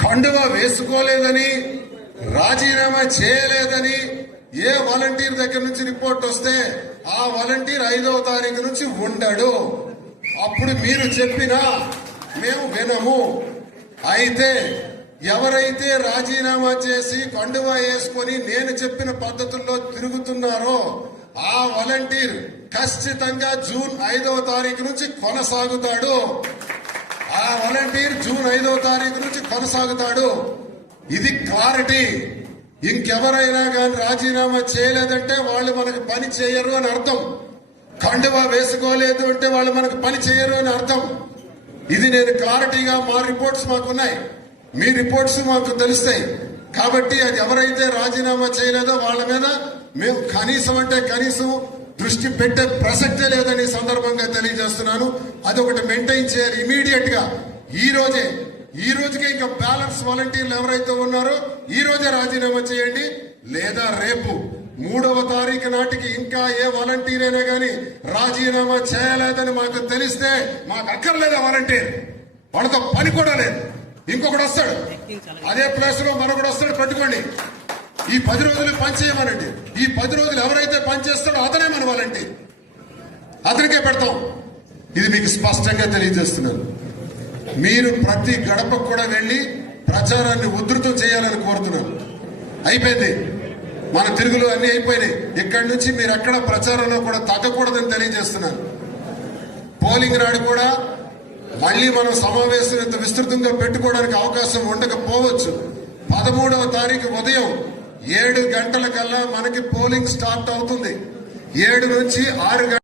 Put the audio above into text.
కండువా వేసుకోలేదని రాజీనామా చేయలేదని ఏ వాలంటీర్ దగ్గర నుంచి రిపోర్ట్ వస్తే ఆ వాలంటీర్ 5వ తారీఖు నుంచి ఉండడు. అప్పుడు మీరు చెప్పినా మేము వినము. అయితే ఎవరైతే రాజీనామా చేసి కండువా వేసుకొని నేను చెప్పిన పద్ధతుల్లో తిరుగుతున్నారో ఆ వాలంటీర్ ఖచ్చితంగా జూన్ 5వ తారీఖు నుంచి కొనసాగుతాడు. ఆ వాలంటీర్ జూన్ 5వ తారీఖు నుంచి కొనసాగుతాడు. ఇది క్లారిటీ. ఇంకెవరైనా కానీ రాజీనామా చేయలేదంటే వాళ్ళు మనకు పని చేయరు అని అర్థం. కండువా వేసుకోలేదు అంటే వాళ్ళు మనకు పని చేయరు అని అర్థం. ఇది నేను క్లారిటీగా మా రిపోర్ట్స్ మాకున్నాయి, మీ రిపోర్ట్స్ మాకు తెలుస్తాయి. కాబట్టి అది ఎవరైతే రాజీనామా చేయలేదో వాళ్ళ మీద మేము కనీసం అంటే కనీసం దృష్టి పెట్టే ప్రసక్తే లేదని సందర్భంగా తెలియజేస్తున్నాను. అదొకటి మెయింటైన్ చేయాలి ఇమీడియట్ గా. ఈ రోజుకే ఇంకా బ్యాలెన్స్ వాలంటీర్లు ఎవరైతే ఉన్నారో ఈ రోజే రాజీనామా చేయండి. లేదా రేపు 3వ తారీఖు నాటికి ఇంకా ఏ వాలంటీర్ అయినా కానీ రాజీనామా చేయలేదని మాకు తెలిస్తే మాకు అక్కర్లేదా వాలంటీర్, వాళ్ళతో పని కూడా లేదు. ఇంకొకటి వస్తాడు, అదే ప్లేస్ లో మరొకటి వస్తాడు, పెట్టుకోండి. ఈ 10 రోజులు పని చేయమనండి. ఈ 10 రోజులు ఎవరైతే పని చేస్తాడో అతనే మన వాలంటీర్, అతనికే పెడతాం. ఇది మీకు స్పష్టంగా తెలియజేస్తున్నాను. మీరు ప్రతి గడపకు కూడా వెళ్లి ప్రచారాన్ని ఉధృతం చేయాలని కోరుతున్నాను. అయిపోయింది, మన తిరుగులు అన్ని అయిపోయినాయి. ఇక్కడి నుంచి మీరు ఎక్కడ ప్రచారంలో కూడా తగ్గకూడదని తెలియజేస్తున్నాను. పోలింగ్ నాడు కూడా మళ్లీ మనం సమావేశం ఇంత విస్తృతంగా పెట్టుకోవడానికి అవకాశం ఉండకపోవచ్చు. 13వ తారీఖు ఉదయం 7 గంటల కల్లా మనకి పోలింగ్ స్టార్ట్ అవుతుంది. 7 నుంచి 6 గంటల